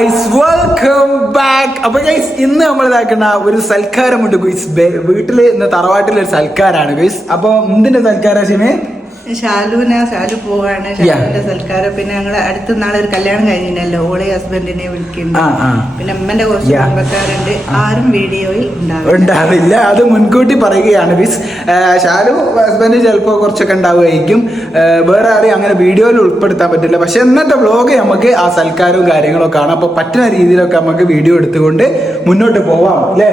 Guys welcome back. അപ്പൊ guys ഇന്ന് നമ്മൾ ഇതാക്കുന്ന ഒരു സൽക്കാരമുണ്ട് ഗൈസ്. വീട്ടില് ഇന്ന് തറവാട്ടിലൊരു സൽക്കാരാണ് ഗൈസ്. അപ്പൊ എന്തിന്റെ സൽക്കാരാ ഷിമേ? ശാലു പോവാണ്. ശാലുവിന്റെ സൽക്കാരം. പിന്നെ ഞങ്ങള് അടുത്ത നാളെ ഒരു കല്യാണം കഴിഞ്ഞല്ലോ. ഓളെ ഹസ്ബൻഡിനെ വിളിക്കുന്നു. പിന്നെ അമ്മന്റെ കുറച്ച് കുടുംബക്കാരുണ്ട്. ആരും വീഡിയോയിൽ ഉണ്ടാവില്ല. അത് മുൻകൂട്ടി പറയുകയാണ് ഗൈസ്. ശാലു ഹസ്ബൻഡ് ചിലപ്പോ കുറച്ചൊക്കെ ഉണ്ടാവുമായിരിക്കും. വേറെ ആരെയും അങ്ങനെ വീഡിയോയിൽ ഉൾപ്പെടുത്താൻ പറ്റില്ല. പക്ഷെ ഇന്നത്തെ വ്ളോഗ് നമുക്ക് ആ സൽക്കാരവും കാര്യങ്ങളൊക്കെ ആണ്. അപ്പൊ പറ്റുന്ന രീതിയിലൊക്കെ നമുക്ക് വീഡിയോ എടുത്തുകൊണ്ട് മുന്നോട്ട് പോവാം അല്ലേ?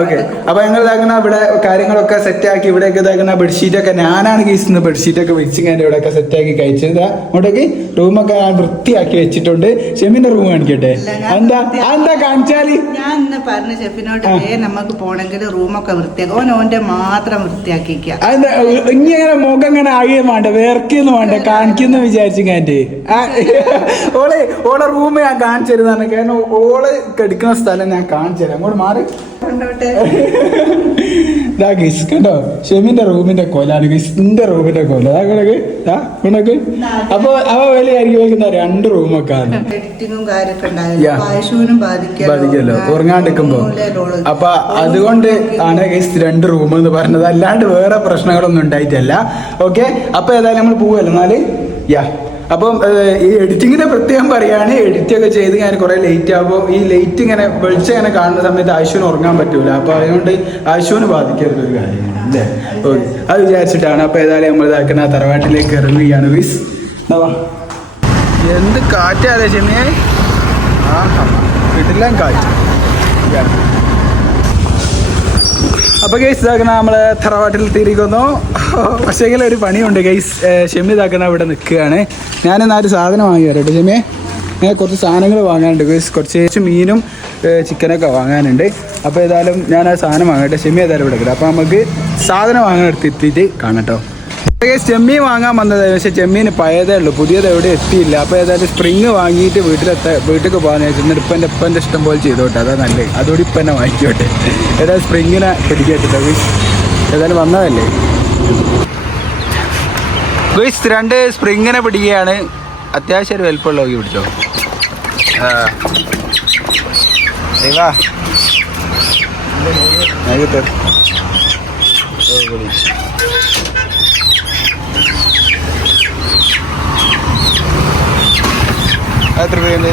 ഓക്കെ. അപ്പൊ ഞങ്ങൾ ഇതാക്കുന്ന ഇവിടെ കാര്യങ്ങളൊക്കെ സെറ്റാക്കി ഇവിടെയൊക്കെ ഇതാക്കുന്ന ബെഡ്ഷീറ്റൊക്കെ ഞാനാണ് ഗീസിന്ന് ബെഡ്ഷീറ്റൊക്കെ വെച്ച് ഞാൻ ഇവിടെയൊക്കെ സെറ്റാക്കി കഴിച്ചത്. അങ്ങോട്ടേക്ക് റൂമൊക്കെ ഞാൻ വൃത്തിയാക്കി വെച്ചിട്ടുണ്ട്. ഷെമിന്റെ റൂം കാണിക്കട്ടെ. എന്താ കാണിച്ചാല് ഞാൻ ഇന്ന് പറഞ്ഞ ഷെഫിനോട് നമുക്ക് പോണെങ്കിൽ റൂമൊക്കെ വൃത്തിയാക്കും. ഓന്റെ മാത്രം വൃത്തിയാക്കിക്ക. ഇനി അങ്ങനെ മുഖം ഇങ്ങനെ ആകിയും വേണ്ട, വേർക്കൊന്നും വേണ്ട, കാണിക്കുന്നു വിചാരിച്ചു കാറ്റ്. ഓളെ റൂം ഞാൻ കാണിച്ചു തരുന്നതാണ്. കാരണം ഓള് കെടുക്കുന്ന സ്ഥലം ഞാൻ കാണിച്ചു തരാം. അങ്ങോട്ട് മാറി കണ്ടോ? ഷെമിന്റെ റൂമിന്റെ കോലാണ് ഗിസിന്റെ റൂമിന്റെ കോല. അപ്പൊ അവ വിലയായിരിക്കും വെക്കുന്ന 2 റൂമൊക്കെ ബാധിക്കല്ലോ ഉറങ്ങാണ്ടിരിക്കുമ്പോ. അപ്പൊ അതുകൊണ്ട് ആണ് ഗിസ് 2 റൂം എന്ന് പറഞ്ഞത്. അല്ലാണ്ട് വേറെ പ്രശ്നങ്ങളൊന്നും ഉണ്ടായിട്ടല്ല. ഓക്കെ. അപ്പൊ ഏതായാലും നമ്മൾ പോവല്ലോ എന്നാല്. അപ്പം ഈ എഡിറ്റിങ്ങിനെ പ്രത്യേകം പറയാണ്. എഡിറ്റ് ഒക്കെ ചെയ്ത് ഞാൻ കുറെ ലേറ്റ് ആകുമ്പോൾ ഈ ലേറ്റ് ഇങ്ങനെ വെളിച്ചം ഇങ്ങനെ കാണുന്ന സമയത്ത് ആശുവിന് ഉറങ്ങാൻ പറ്റൂല. അപ്പൊ അതുകൊണ്ട് ആശുവിന് ബാധിക്കരുത് ഒരു കാര്യമാണ് അല്ലേ? ഓക്കെ. അത് വിചാരിച്ചിട്ടാണ്. അപ്പൊ ഏതായാലും നമ്മൾ ഇതാക്കുന്ന തറവാട്ടിലേക്ക് ഇറങ്ങുകയാണ് ഗൈസ്. എന്ത് കാറ്റാലേ ചെമ്മേ. കിട്ടില്ല കാറ്റ്. അപ്പൊ ഗൈസ് ഇതാക്കുന്ന നമ്മളെ തറവാട്ടിൽ തിരിക്കുന്നു. പക്ഷേ ഒരു പണിയുണ്ട് ഗൈസ്. ഷെമി ഇതാക്കുന്ന ഇവിടെ നിൽക്കുകയാണ്. ഞാനെന്നാ ഒരു സാധനം വാങ്ങി വരട്ടെ ഷെമിയെ. ഞാൻ കുറച്ച് സാധനങ്ങൾ വാങ്ങാനുണ്ട് ഗൈസ്. കുറച്ച് മീനും ചിക്കനൊക്കെ വാങ്ങാനുണ്ട്. അപ്പോൾ ഏതായാലും ഞാൻ ആ സാധനം വാങ്ങട്ടെ. ഷെമി ഏതായാലും ഇവിടെ കിട്ടും. അപ്പോൾ നമുക്ക് സാധനം വാങ്ങാൻ എത്തിയിട്ട് കാണട്ടോ. ചെമ്മീൻ വാങ്ങാൻ വന്നത്. പക്ഷെ ചെമ്മീന് പഴയതേ ഉള്ളൂ, പുതിയത് എവിടെ എത്തിയില്ല. അപ്പോൾ ഏതായാലും സ്പ്രിങ് വാങ്ങിയിട്ട് വീട്ടിലേക്ക് പോകാൻ വെച്ചിട്ട് ഇപ്പൻ്റെ ഇഷ്ടം പോലെ ചെയ്തോട്ടെ. അതാ നല്ലത്. അതോടെ ഇപ്പം തന്നെ വാങ്ങിക്കോട്ടെ. ഏതായാലും സ്പ്രിങ്ങിനെ പിടിക്കട്ടില്ല ഗൈസ്. ഏതായാലും വന്നതല്ലേ ഗൈസ്. 2 സ്പ്രിങ്ങിനെ പിടിക്കുകയാണ്. അത്യാവശ്യം ഒരു വലുപ്പമുള്ള നോക്കി പിടിച്ചോ. എത്ര രൂപയുണ്ട്?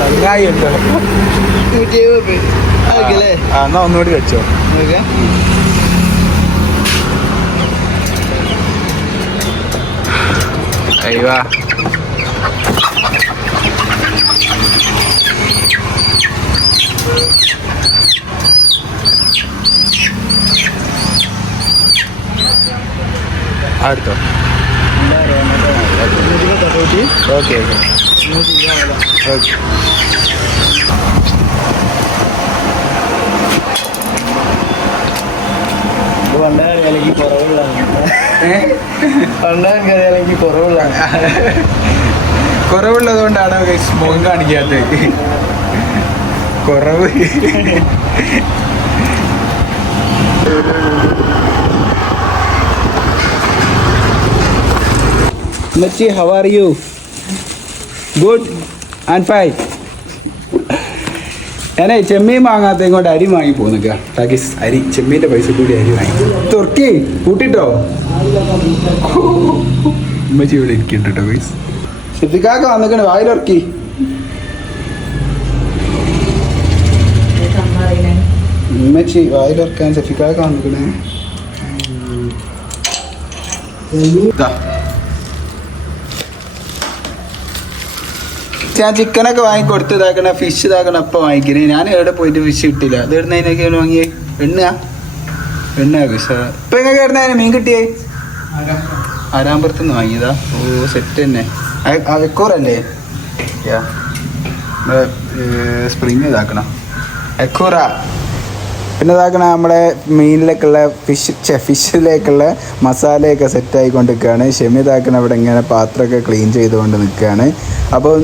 നന്നായി ഉണ്ടോ? 170. എന്നാ ഒന്നുകൂടി വെച്ചോ. അയ്യോ അടുത്തോ. Okay okay. കുറവുള്ളത് കൊണ്ടാണ് മുഖം കാണിക്കാത്തത്. കുറവ് Machi, how are you? Good and fine. ഞാനേ ചെമ്മീൻ വാങ്ങാത്ത ഇങ്ങോട്ട് അരി വാങ്ങി പോന്നിക്ക. ടാക്കിസ് അരി, ചെമ്മീൻ്റെ പൈസ കൂടി അരി വാങ്ങി. തുറക്കി കൂട്ടിട്ടോ. ഉമ്മച്ചി ഇവിടെ ഇരിക്കുന്നുണ്ട് കേട്ടോ പൈസ. ഷെഫിക്കാക്ക വന്നിക്കണേ, വായിലുറക്കി. ഉമ്മച്ചി വായിലുറക്കാൻ ഷെഫിക്കാക്ക വന്നിക്കണേ. ഞാൻ ചിക്കനൊക്കെ വാങ്ങിക്കൊടുത്ത് ഇതാക്കണ, ഫിഷ് ഇതാക്കണ അപ്പം വാങ്ങിക്കണേ. ഞാൻ എവിടെ പോയിട്ട് ഫിഷ് കിട്ടില്ല. അത് ഇടുന്നതിനൊക്കെയാണ് വാങ്ങിയേ. എണ്ണ ഫിഷ് ഇപ്പം എങ്ങനെ ഇടുന്നതിന് മീൻ കിട്ടിയേ? ആരാമ്പുറത്തുനിന്ന് വാങ്ങിയതാ. ഓ സെറ്റ് തന്നെ. എക്കോറല്ലേ? സ്പ്രിങ് ഇതാക്കണം. എക്കോറ പിന്നെ ഇതാക്കണ നമ്മുടെ മീനിലേക്കുള്ള ഫിഷിലേക്കുള്ള മസാലയൊക്കെ സെറ്റായിക്കൊണ്ടിരിക്കുകയാണ്. ഷെമി ഇതാക്കണ ഇവിടെ ഇങ്ങനെ പാത്രമൊക്കെ ക്ലീൻ ചെയ്തുകൊണ്ട് നിൽക്കുകയാണ്. അപ്പോൾ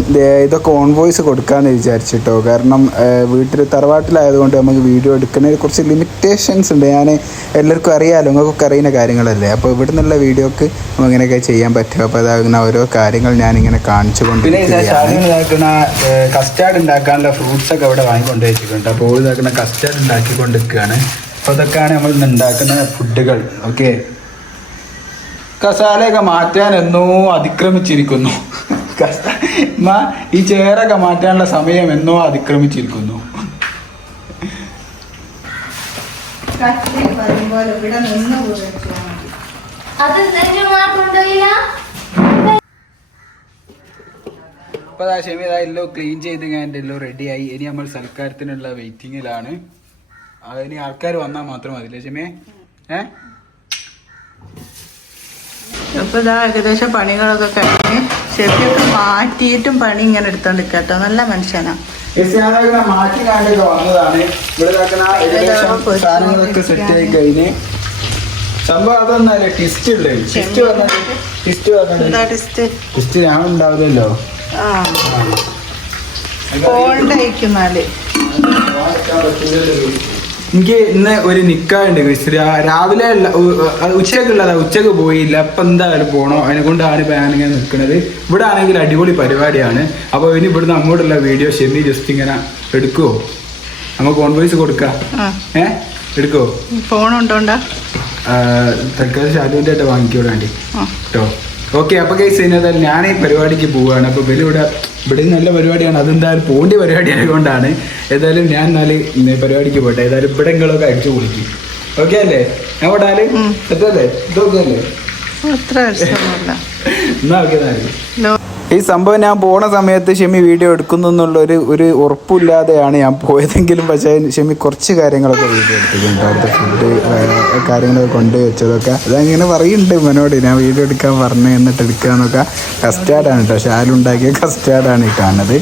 ഇതൊക്കെ ഓൺ വോയിസ് കൊടുക്കാമെന്ന് വിചാരിച്ചിട്ടോ. കാരണം വീട്ടിൽ തറവാട്ടിലായതുകൊണ്ട് നമുക്ക് വീഡിയോ എടുക്കുന്നതിൽ കുറച്ച് ലിമിറ്റേഷൻസ് ഉണ്ട്. ഞാൻ എല്ലാവർക്കും അറിയാമല്ലോ, നിങ്ങൾക്കൊക്കെ അറിയുന്ന കാര്യങ്ങളല്ലേ. അപ്പോൾ ഇവിടെ നിന്നുള്ള വീഡിയോക്ക് നമുക്ക് ഇങ്ങനെയൊക്കെ ചെയ്യാൻ പറ്റും. അപ്പോൾ അതാകുന്ന ഓരോ കാര്യങ്ങൾ ഞാനിങ്ങനെ കാണിച്ചു കൊണ്ട് ഇതാക്കുന്ന കസ്റ്റാർഡ് ഉണ്ടാക്കാനുള്ള ഫ്രൂട്ട്സൊക്കെ ഇവിടെ വാങ്ങിക്കൊണ്ട് വെച്ചിട്ടുണ്ട്. അപ്പോൾ ഇതാക്കുന്ന കസ്റ്റാർഡ് ഉണ്ടാക്കിക്കൊണ്ട് നിൽക്കുകയാണ്. അപ്പോൾ ഇതൊക്കെയാണ് നമ്മൾ ഇന്ന് ഉണ്ടാക്കുന്ന ഫുഡുകൾ. ഓക്കെ, കസാലയൊക്കെ മാറ്റാൻ എന്നോ അതിക്രമിച്ചിരിക്കുന്നു. ഈ ചെയറൊക്കെ മാറ്റാനുള്ള സമയം എന്നോ അതിക്രമിച്ചിരിക്കുന്നു. അപ്പൊ ഷെമി എല്ലാം ക്ലീൻ ചെയ്ത് ഞാൻ എല്ലാം റെഡിയായി. ഇനി നമ്മൾ സൽക്കാരത്തിനുള്ള വെയിറ്റിങ്ങിലാണ്. അതിന് ആൾക്കാർ വന്നാൽ മാത്രം മതില്ലേ ഷെമിയെ? ഇപ്പൊ ഇതാ ഏകദേശം പണികളൊക്കെ കഴിഞ്ഞ് ഷെഫിയൊക്കെ മാറ്റിയിട്ടും പണി ഇങ്ങനെ എടുത്തോണ്ട് കേട്ടോ. നല്ല മനുഷ്യനാ. മാറ്റി കാണ്ടൊക്കെ വന്നതാണ്. ഇവിടെ സാധനങ്ങളൊക്കെ സെറ്റ് ആയി കഴിഞ്ഞ് സംഭവം അതൊന്നല്ലേ ടിസ്റ്റ് ഉള്ളത്. ടിസ്റ്റ് ഞാൻ ഉണ്ടാവില്ലല്ലോ. എനിക്ക് ഇന്ന് ഒരു നിക്കാണ്ട് രാവിലെ ഉച്ചക്കുള്ളതാ. ഉച്ചക്ക് പോയില്ല. അപ്പം എന്തായാലും പോകണോ, അതിനെ കൊണ്ടാണ് ഞാനിങ്ങനെ നിൽക്കുന്നത്. ഇവിടെ ആണെങ്കിൽ അടിപൊളി പരിപാടിയാണ്. അപ്പോൾ ഇനി ഇവിടുന്ന് അങ്ങോട്ടുള്ള വീഡിയോ ഷെമി ജസ്റ്റ് ഇങ്ങനെ എടുക്കുവോ? നമുക്ക് ഓൺ വോയിസ് കൊടുക്കാം. എടുക്കോ? ഫോണുണ്ടോണ്ടാ തൽക്കാലം ഷാലുവിൻ്റെ ആയിട്ട് വാങ്ങിക്കോടാണ്ടി കേട്ടോ. ഓക്കെ, അപ്പോൾ കേസ് കഴിഞ്ഞാൽ ഞാൻ ഈ പരിപാടിക്ക് പോവുകയാണ്. അപ്പോൾ ഇവിടെ നല്ല പരിപാടിയാണ്. അതെന്തായാലും പോകേണ്ട പരിപാടി ആയതുകൊണ്ടാണ്. ഏതായാലും ഞാൻ എന്നാല് പരിപാടിക്ക് പോട്ടെ. ഏതായാലും ഇവിടെ നിങ്ങളൊക്കെ അടിച്ചു കുളിക്കും. ഓക്കെ അല്ലേ? ഞാൻ പോട്ടാല് സെറ്റല്ലേ? ഇതൊക്കെ അല്ലേ? എന്നാ ഓക്കെ. ഈ സംഭവം ഞാൻ പോണ സമയത്ത് ഷെമി വീഡിയോ എടുക്കുന്നു എന്നുള്ളൊരു ഉറപ്പില്ലാതെയാണ് ഞാൻ പോയതെങ്കിലും, പക്ഷേ ഷെമി കുറച്ച് കാര്യങ്ങളൊക്കെ വീഡിയോ എടുത്തിട്ടുണ്ട്. അവിടുത്തെ ഫുഡ് കാര്യങ്ങളൊക്കെ കൊണ്ടുപോയി വെച്ചതൊക്കെ അതങ്ങനെ പറയുന്നുണ്ട് ഇവനോട്. ഞാൻ വീഡിയോ എടുക്കാൻ പറഞ്ഞു എന്നിട്ട് എടുക്കാന്നൊക്കെ. കസ്റ്റാർഡാണ് കേട്ടോ, ഷാലുണ്ടാക്കിയ കസ്റ്റാർഡാണ് ഈ കാണുന്നത്.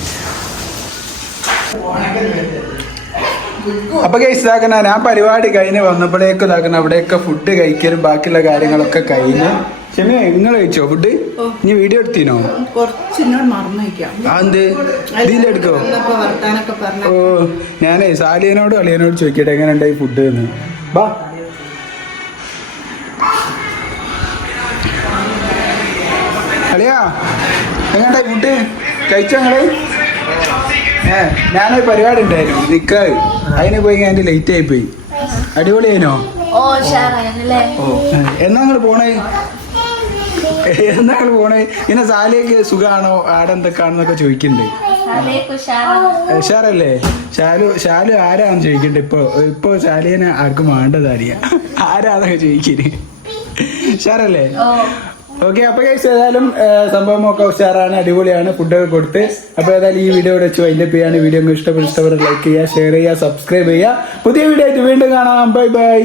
അപ്പൊ ഗൈസ് ഇതാക്കുന്ന ഞാൻ പരിപാടി കഴിഞ്ഞ് വന്നപ്പോഴേക്കും ഇതാക്കുന്ന അവിടെയൊക്കെ ഫുഡ് കഴിക്കലും ബാക്കിയുള്ള കാര്യങ്ങളൊക്കെ കഴിഞ്ഞ്. ഷെമി നിങ്ങൾ കഴിച്ചോ ഫുഡ്? ഇനി വീഡിയോ എടുത്തീനോ? ഇതിലെടുക്കോ? ഓ, ഞാനേ സാലിയനോടും അളിയനോടും ചോദിക്കട്ടെ എങ്ങനെ ഉണ്ടായി ഫുഡ് എന്ന്. ബാ അളിയാ, എങ്ങനെയുണ്ടായി ഫുഡ്? കഴിച്ചോ നിങ്ങള്? ഞാനൊരു പരിപാടി ഉണ്ടായിരുന്നു നിക്കാവ്. അതിന് പോയി ഞാൻ ലേറ്റ് ആയി പോയി. അടിപൊളിയായിനോ? എന്നാ നിങ്ങള് പോണേ? ഇങ്ങനെ സാലിയൊക്കെ സുഖാണോ, ആടെ എന്തൊക്കെയാണെന്നൊക്കെ ചോദിക്കണ്ടേ? ഉഷാറല്ലേ? ഷാലു ആരാന്ന് ചോദിക്കണ്ടേ? ഇപ്പൊ ശാലിയനെ ആർക്കും വേണ്ടതറിയ ആരാന്നൊക്കെ ചോദിക്കല്. ഉഷാറല്ലേ? ഓക്കെ, അപ്പൊ ഏതായാലും സംഭവമൊക്കെ ഉഷാറാണ്, അടിപൊളിയാണ്. ഫുഡൊക്കെ കൊടുത്ത് അപ്പൊ ഏതായാലും ഈ വീഡിയോ വെച്ച് അതിന്റെ പേയാണ്. വീഡിയോ ഇഷ്ടപ്പെട്ട ലൈക്ക് ചെയ്യുക, ഷെയർ ചെയ്യുക, സബ്സ്ക്രൈബ് ചെയ്യുക. പുതിയ വീഡിയോ ആയിട്ട് വീണ്ടും കാണാം. Bye bye.